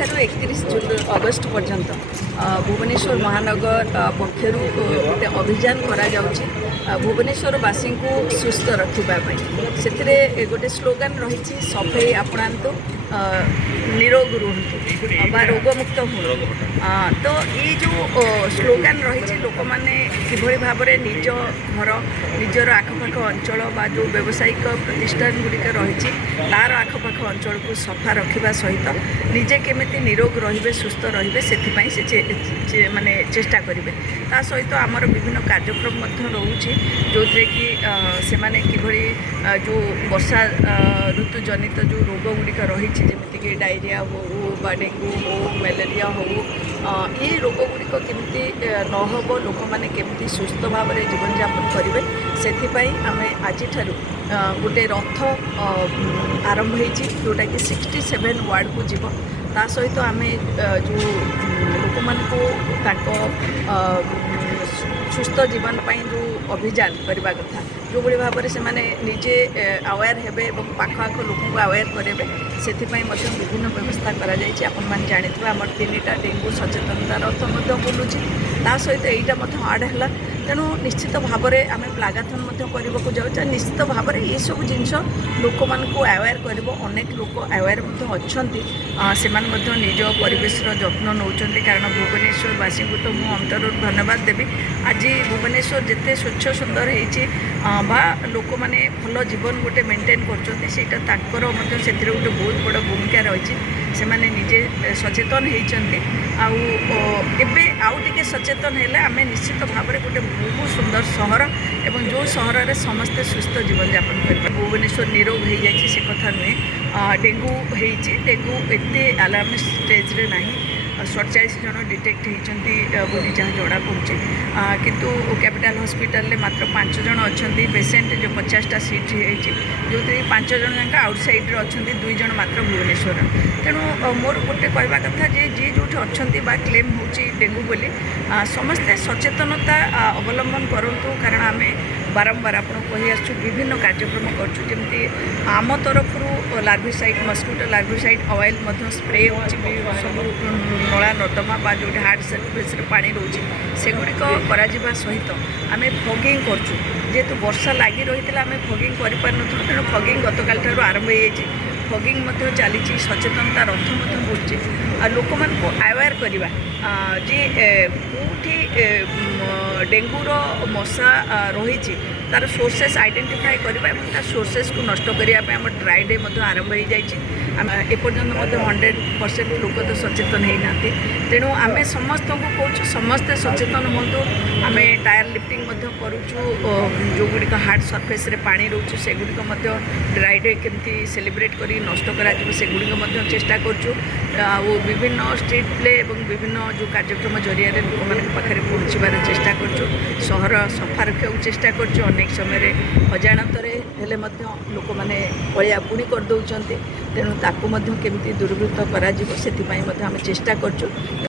ठारू 31 अगस्ट पर्यंत भुवनेश्वर महानगर पक्षर गोटे अभियान करा जाउछि भुवनेश्वरवासी को सुस्थ रखापी से गोटे स्लोगान रही सफाई अपनातु निरोग रुहतु रोगमुक्त हूँ तो ये जो स्लोगान रही लोक मैंने किभली भाव में निज घर निजर आखपाख अंचल बा जो व्यावसायिक प्रतिष्ठान गुड़िक रही तार आखपाख अंचल को सफा रखा सहित निजे केमिति निरोग रे सुस्थ रे से माने चेष्टा करेंगे ता सहित आमर विभिन्न कार्यक्रम रोचे जो थे कि से माने किभली जो वर्षा ऋतु जनित जो रोग गुड़िक रही जमीक डायरिया हो बा डेंगू हो मलेरिया हो ये रोग गुड़िक केमती नहब लोक मैंने केमती सुस्थ भाव में जीवन यापन करेंगे से आम आज गोटे रथ आरंभ होती जोटा कि 67 वार्ड को जीव ता सहित आम जो लोक मान सुस्थ जीवन पर जो अभियान करने कथा जो भाई भाव में से निजे अवेयर हेबे और पाखआख लोक अवेयर करेंगे से विभिन्न व्यवस्था कर जानी आम 3टा डेंगू सचेतनता रथ बुलूँ ता सहित यहाँ आड है तेणु निश्चित भाव में आम प्लागाथन करने को जाऊँ निश्चित भाव में ये सब जिनस लोक मानू अवेयर कर अनेक लोक अवेयर अच्छा से निज परिवेश जत्न नौ कारण भुवनेश्वरवासी को तो मुझे अंतर धन्यवाद देवी आज भुवनेश्वर जिते स्वच्छ सुंदर होती लोक मैंने भल जीवन गोटे मेंटेन कर गोटे बहुत बड़ भूमिका रही से मैंने निजे सचेतन होती आउ टे सचेतन है आम निश्चित भाव में गोटे बहुत सुंदर सहर एवं जो सहर में समस्ते सुस्थ जीवन यापन कर भुवनेश्वर निरोग हो जाए से कथा नुहे डेंगू डेंगू एत आलार्म स्टेज रे ना 47 जन डिटेक्ट होती बोली जहाँ जड़ा पड़े किंतु कैपिटल हॉस्पिटल में मात्र 5 जन अच्छा पेसेंट जो 50टा सीट होती जो 5 जन जाक आउटसाइड अच्छा 2 जन मात्र भुवनेश्वर तेणु मोर गोटे कहवा कथा जे जी जो अच्छा क्लेम हो डेंगू बोली समस्ते सचेतनता अवलंबन करूँ कारण आम बारंबार आपको कही आसु विभिन्न कार्यक्रम करमती आम तरफ larvicide mosquito larvicide oil spray हो सब नला नर्दमा बा जो हार्ड सरफेस पानी रोचे सेगुड़िक सहित आम फगिंग करूँ जेहेतु वर्षा लगी रही आम फगिंग कर तेणु फगिंग गतकाल ठार आरंभ हो फगिंग चली सचेतनता रथ बुलूँ आ लोक मान अवेयर करवा जे कौटी डेंगूर मशा रही तार सोर्सेस आइडेंटिफाई करवा तार सोर्सेस को नष्ट करने आम ड्राई डे आरंभ हो जाए एपर्यंत 100% लोक तो सचेतन होना तेणु आम समस्त को कौच समस्ते सचेतन हूँ आम टायर लिफ्टिंग करुचु जो गुड़िक हार्ड सरफेस रे पानी रोचु से गुड़िक ड्राई डे केमती सेलिब्रेट कर नष्ट कर चेष्टा करुचु विभिन्न स्ट्रीट प्ले और विभिन्न जो कार्यक्रम जरिया लोक मान पाखे पहुँचबार चेष्टा करुचु सहर सफा रखा चेष्टा करुचु अनेक समय अजाणत लोक मैंने पलिया पुणी करदे तेणु ताकू केमती दूरीभूत करा चेष्टा करुचु।